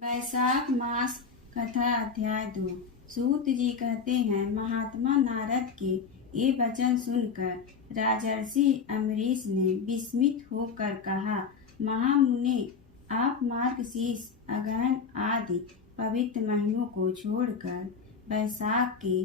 वैशाख मास कथा अध्याय 2। सूत जी कहते हैं, महात्मा नारद के ये वचन सुनकर राजर्षि अम्बरीश ने विस्मित होकर कहा, महामुने, आप मार्गशीर्ष, अगहन आदि पवित्र महीनों को छोड़कर वैशाख की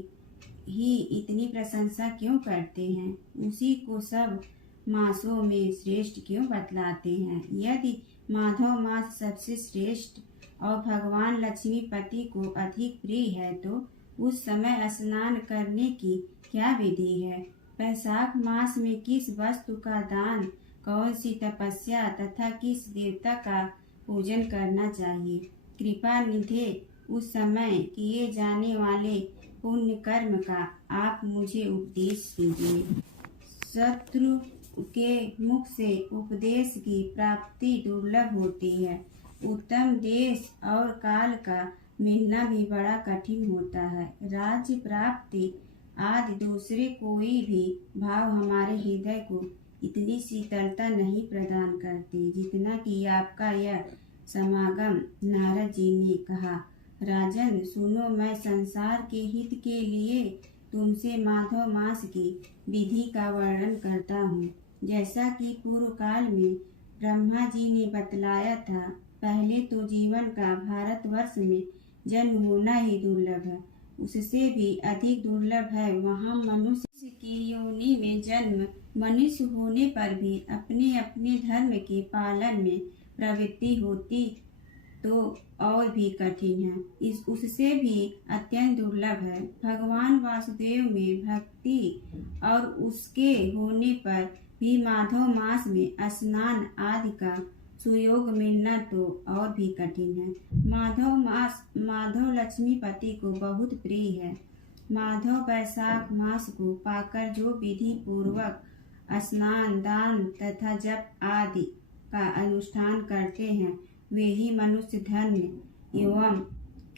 ही इतनी प्रशंसा क्यों करते हैं? उसी को सब मासों में श्रेष्ठ क्यों बतलाते हैं? यदि माधव मास सबसे श्रेष्ठ और भगवान लक्ष्मीपति को अधिक प्रिय है तो उस समय स्नान करने की क्या विधि है? वैशाख मास में किस वस्तु का दान, कौन सी तपस्या तथा किस देवता का पूजन करना चाहिए? कृपा निधे, उस समय किए जाने वाले पुण्य कर्म का आप मुझे उपदेश कीजिए। शत्रु के मुख से उपदेश की प्राप्ति दुर्लभ होती है। उत्तम देश और काल का मिलना भी बड़ा कठिन होता है। राज्य प्राप्ति आदि दूसरे कोई भी भाव हमारे हृदय को इतनी शीतलता नहीं प्रदान करते जितना कि आपका यह समागम। नारद जी ने कहा, राजन सुनो, मैं संसार के हित के लिए तुमसे माधव मास की विधि का वर्णन करता हूँ। जैसा कि पूर्व काल में ब्रह्मा जी ने बतलाया था, पहले तो जीवन का भारतवर्ष में जन्म होना ही दुर्लभ है। उससे भी अधिक दुर्लभ है वहाँ मनुष्य की योनि में जन्म। मनुष्य होने पर भी अपने अपने धर्म के पालन में प्रवृत्ति होती तो और भी कठिन है, उससे भी अत्यंत दुर्लभ है। भगवान वासुदेव में भक्ति और उसके होने पर भी माधव मास में स्नान आदि का सुयोग मिलना तो और भी कठिन है। माधव लक्ष्मीपति को बहुत प्रिय है। माधव वैशाख मास को पाकर जो विधि पूर्वक स्नान, दान तथा जप आदि का अनुष्ठान करते हैं वे ही मनुष्य धन्य एवं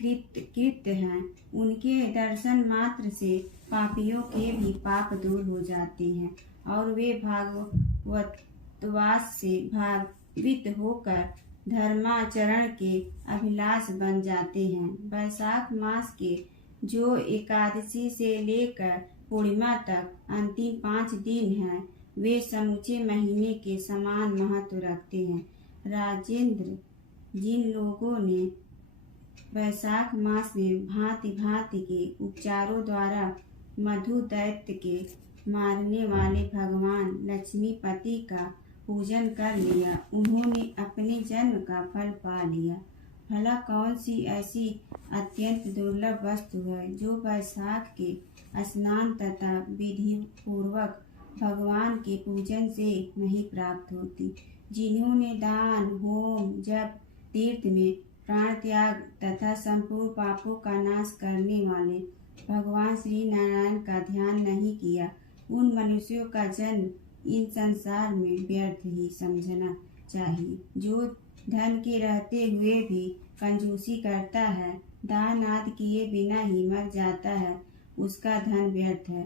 कृत हैं। उनके दर्शन मात्र से पापियों के भी पाप दूर हो जाते हैं और वे भागवतवास से भावित होकर धर्माचरण के अभिलाष बन जाते हैं। वैशाख मास के जो एकादशी से लेकर पूर्णिमा तक अंतिम 5 दिन हैं, वे समूचे महीने के समान महत्व रखते हैं। राजेंद्र, जिन लोगों ने वैशाख मास में भांति भांति के उपचारों द्वारा मधु दैत्य के मारने वाले भगवान लक्ष्मीपति का पूजन कर लिया, उन्होंने अपने जन्म का फल पा लिया। भला कौन सी ऐसी अत्यंत दुर्लभ वस्तु है जो वैशाख के स्नान तथा विधि पूर्वक भगवान के पूजन से नहीं प्राप्त होती? जिन्होंने दान, होम, जप, तीर्थ में प्राण त्याग तथा संपूर्ण पापों का नाश करने वाले भगवान श्री नारायण का ध्यान नहीं किया, उन मनुष्यों का जन्म इन संसार में व्यर्थ ही समझना चाहिए। जो धन के रहते हुए भी कंजूसी करता है, दान आदि किए बिना ही मर जाता है, उसका धन व्यर्थ है।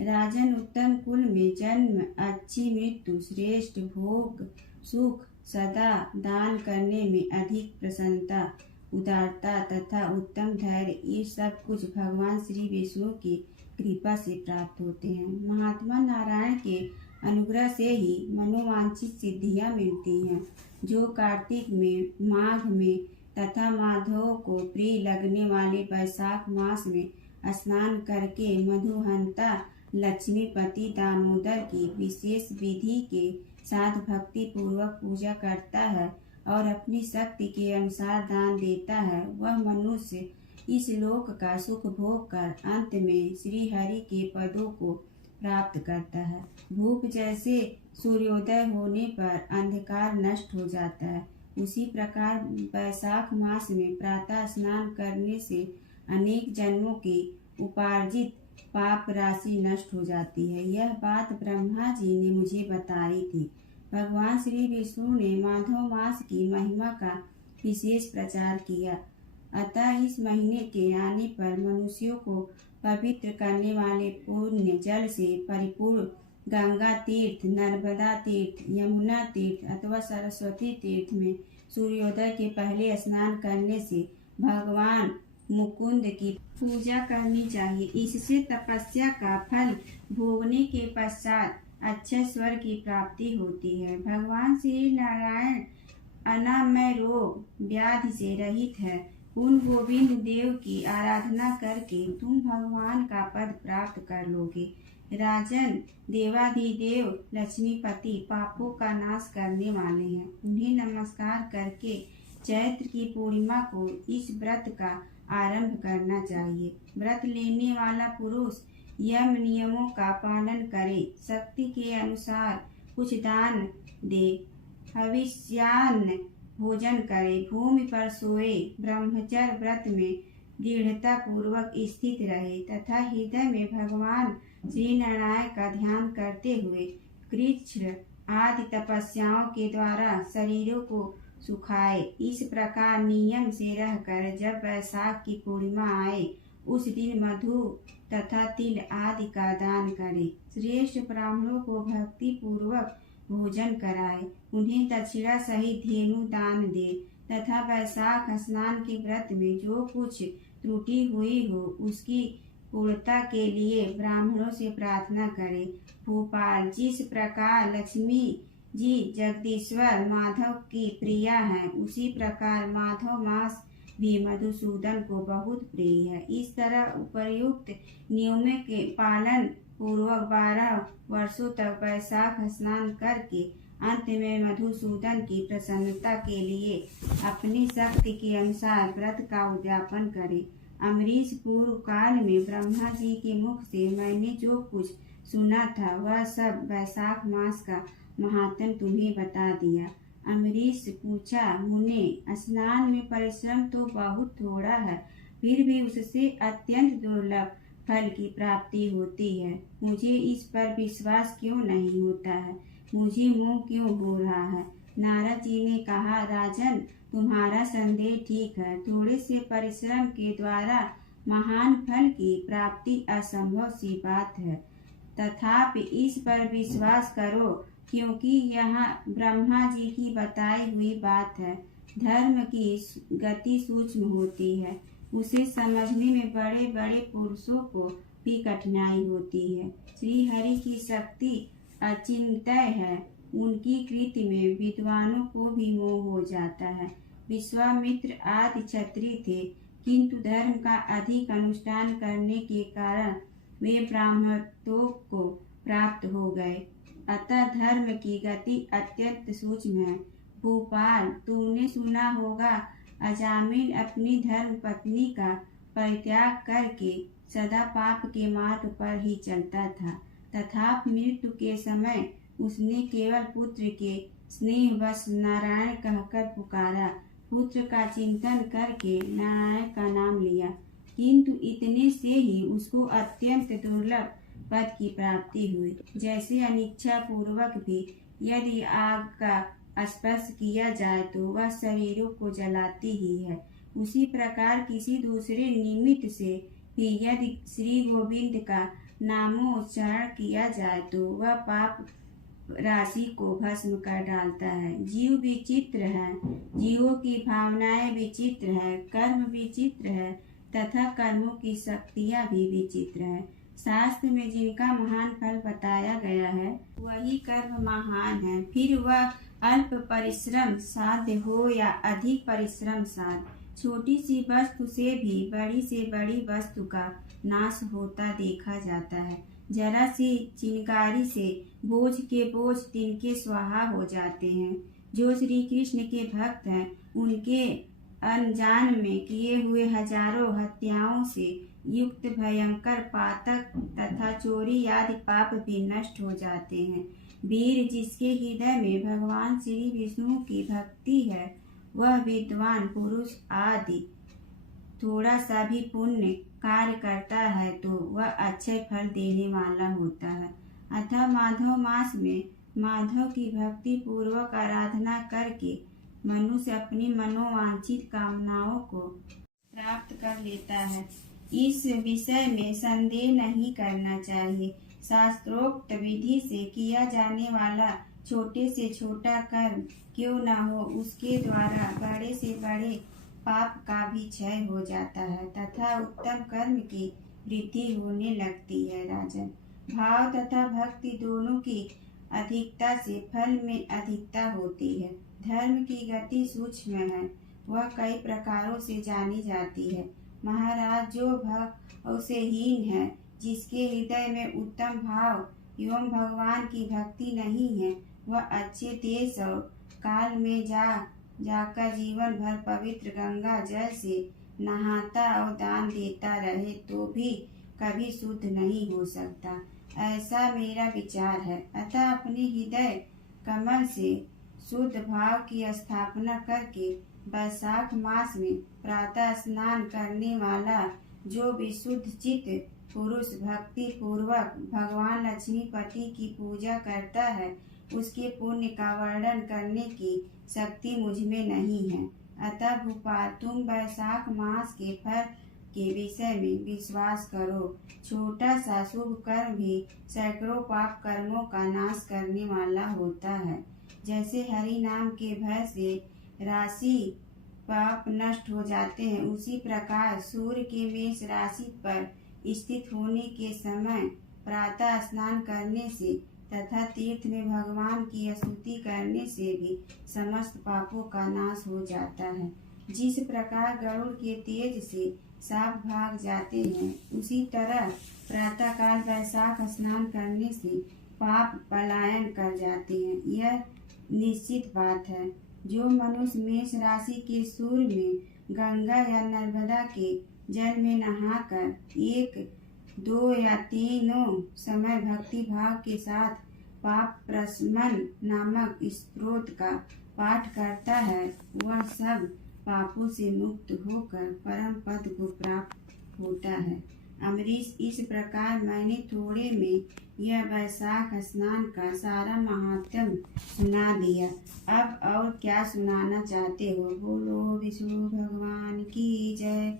राजन, उत्तम कुल में जन्म, अच्छी मृत्यु, श्रेष्ठ भोग, सुख, सदा दान करने में अधिक प्रसन्नता, उदारता तथा उत्तम धैर्य, ये सब कुछ भगवान श्री विष्णु की कृपा से प्राप्त होते हैं। महात्मा नारायण के अनुग्रह से ही मनोवांछित सिद्धियां मिलती हैं। जो कार्तिक में, माघ में तथा माधव को प्रिय लगने वाले वैशाख मास में स्नान करके मधुहंता लक्ष्मीपति दामोदर की विशेष विधि के साथ भक्ति पूर्वक पूजा करता है और अपनी शक्ति के अनुसार दान देता है, वह मनुष्य इस लोक का सुख भोग कर अंत में श्री हरि के पदों को प्राप्त करता है। धूप जैसे सूर्योदय होने पर अंधकार नष्ट हो जाता है, उसी प्रकार वैशाख मास में प्रातः स्नान करने से अनेक जन्मों की उपार्जित पाप राशि नष्ट हो जाती है। यह बात ब्रह्मा जी ने मुझे बताई थी। भगवान श्री विष्णु ने माधव मास की महिमा का विशेष प्रचार किया, अतः इस महीने के आने पर मनुष्यों को पवित्र करने वाले पुण्य जल से परिपूर्ण गंगा तीर्थ, नर्मदा तीर्थ, यमुना तीर्थ अथवा सरस्वती तीर्थ में सूर्योदय के पहले स्नान करने से भगवान मुकुंद की पूजा करनी चाहिए। इससे तपस्या का फल भोगने के पश्चात अच्छे स्वर की प्राप्ति होती है। भगवान श्री नारायण अनामय रोग व्याधि से रहित है। उन गोविंद देव की आराधना करके तुम भगवान का पद प्राप्त कर लोगे। राजन, देवाधिदेव लक्ष्मीपति पापों का नाश करने वाले हैं। उन्हें नमस्कार करके चैत्र की पूर्णिमा को इस व्रत का आरंभ करना चाहिए। व्रत लेने वाला पुरुष यम नियमों का पालन करे, शक्ति के अनुसार कुछ दान दे, हविष्यान्न भोजन करे, भूमि पर सोए, ब्रह्मचर्य व्रत में दृढ़ता पूर्वक स्थित रहे तथा हृदय में भगवान श्री नारायण का ध्यान करते हुए कृच्छ्र आदि तपस्याओं के द्वारा शरीरों को सुखाए। इस प्रकार नियम से रहकर जब वैशाख की पूर्णिमा आए उस दिन मधु तथा तिल आदि का दान करे। श्रेष्ठ ब्राह्मणों को भक्ति पूर्वक भोजन कराए, उन्हें दक्षिणा सहित धेनु दान दे तथा वैशाख स्नान के व्रत में जो कुछ त्रुटि हुई हो उसकी पूर्णता के लिए ब्राह्मणों से प्रार्थना करे। भोपाल, जिस प्रकार लक्ष्मी जी जगदीश्वर माधव की प्रिया है, उसी प्रकार माधव मास भी मधुसूदन को बहुत प्रिय है। इस तरह उपर्युक्त नियमों के पालन पूर्वक 12 वर्षों तक वैशाख स्नान करके अंत में मधुसूदन की प्रसन्नता के लिए अपनी शक्ति के अनुसार व्रत का उद्यापन करें। अमरीश, पूर्व काल में ब्रह्मा जी के मुख से मैंने जो कुछ सुना था वह सब वैशाख मास का महात्म्य तुम्हें बता दिया। अमरीश पूछा, मुने, स्नान में परिश्रम तो बहुत थोड़ा है, फिर भी उससे अत्यंत दुर्लभ फल की प्राप्ति होती है। मुझे इस पर विश्वास क्यों नहीं होता है? मुझे मोह क्यों हो रहा है? नारद जी ने कहा, राजन, तुम्हारा संदेह ठीक है। थोड़े से परिश्रम के द्वारा महान फल की प्राप्ति असंभव सी बात है, तथापि इस पर विश्वास करो, क्योंकि यह ब्रह्मा जी की बताई हुई बात है। धर्म की गति सूक्ष्म होती है, उसे समझने में बड़े बड़े पुरुषों को भी कठिनाई होती है। श्री हरि की शक्ति अचिंत्य है, उनकी कृति में विद्वानों को भी मोह हो जाता है। विश्वामित्र आदि क्षत्रिय थे, किंतु धर्म का अधिक अनुष्ठान करने के कारण वे ब्राह्मणत्व को प्राप्त हो गए। अतः धर्म की गति अत्यंत सूक्ष्म है। भूपाल, तुमने सुना होगा, अजामिल अपनी धर्म पत्नी का परित्याग करके सदा पाप के मार्ग पर ही चलता था, तथापि मृत्यु के समय उसने केवल पुत्र के स्नेहवश नारायण कहकर पुकारा। पुत्र का चिंतन करके नारायण का नाम लिया, किंतु इतने से ही उसको अत्यंत दुर्लभ पद की प्राप्ति हुई। जैसे अनिच्छा पूर्वक भी यदि आग का स्पर्श किया जाए तो वह शरीरों को जलाती ही है, उसी प्रकार किसी दूसरे निमित्त से भी यदि श्री गोविंद का नामोच्चारण किया जाए तो वह पाप राशि को भस्म कर डालता है। जीव विचित्र है, जीवों की भावनाएं विचित्र है, कर्म विचित्र है तथा कर्मों की शक्तियां भी विचित्र है। शास्त्र में जिनका महान फल बताया गया है वही कर्म महान है, फिर वह अल्प परिश्रम साध्य हो या अधिक परिश्रम साध्य। छोटी सी वस्तु से भी बड़ी से बड़ी वस्तु का नाश होता देखा जाता है। जरा सी चिंगारी से बोझ के बोझ तिनके स्वाहा हो जाते हैं। जो श्री कृष्ण के भक्त हैं उनके अनजान में किए हुए हजारों हत्याओं से युक्त भयंकर पातक तथा चोरी आदि पाप भी नष्ट हो जाते हैं। वीर, जिसके हृदय में भगवान श्री विष्णु की भक्ति है वह विद्वान पुरुष आदि थोड़ा सा भी पुण्य कार्य करता है तो वह अच्छे फल देने वाला होता है। अतः माधव मास में माधव की भक्ति पूर्वक आराधना करके मनुष्य अपनी मनोवांछित कामनाओं को प्राप्त कर लेता है। इस विषय में संदेह नहीं करना चाहिए। शास्त्रोक्त विधि से किया जाने वाला छोटे से छोटा कर्म क्यों न हो, उसके द्वारा बड़े से बड़े पाप का भी क्षय हो जाता है तथा उत्तम कर्म की वृद्धि होने लगती है। राजन, भाव तथा भक्ति दोनों की अधिकता से फल में अधिकता होती है। धर्म की गति सूक्ष्म है, वह कई प्रकारों से जानी जाती है। महाराज, जो भाव से हीन है, जिसके हृदय में उत्तम भाव एवं भगवान की भक्ति नहीं है, वह अच्छे देश और काल में जाकर जीवन भर पवित्र गंगा जल से नहाता और दान देता रहे तो भी कभी शुद्ध नहीं हो सकता। ऐसा मेरा विचार है। अतः अपने हृदय कमल से शुद्ध भाव की स्थापना करके वैशाख मास में प्रातः स्नान करने वाला जो विशुद्ध चित्त पुरुष भक्ति पूर्वक भगवान लक्ष्मीपति की पूजा करता है, उसके पुण्य का वर्णन करने की शक्ति मुझ में नहीं है। अतः भूपाल, तुम वैशाख मास के फल के विषय में विश्वास करो। छोटा सा शुभ कर्म भी सैकड़ों पाप कर्मों का नाश करने वाला होता है। जैसे हरि नाम के भय से राशि पाप नष्ट हो जाते हैं, उसी प्रकार सूर्य के मेष राशि पर स्थित होने के समय प्रातः स्नान करने से तथा तीर्थ में भगवान की स्तुति करने से भी समस्त पापों का नाश हो जाता है। जिस प्रकार गरुड़ के तेज से सांप भाग जाते हैं, उसी तरह प्रातःकाल वैशाख स्नान करने से पाप पलायन कर जाते हैं। यह निश्चित बात है। जो मनुष्य मेष राशि के सूर्य में गंगा या नर्मदा के जल में नहाकर 1, 2 या 3 समय भक्ति भाव के साथ पाप प्रशमन नामक स्तोत्र का पाठ करता है, वह सब पापों से मुक्त होकर परम पद को प्राप्त होता है। अमरीश, इस प्रकार मैंने थोड़े में यह वैशाख स्नान का सारा महात्म्य सुना दिया। अब और क्या सुनाना चाहते हो? बोलो विष्णु भगवान की जय।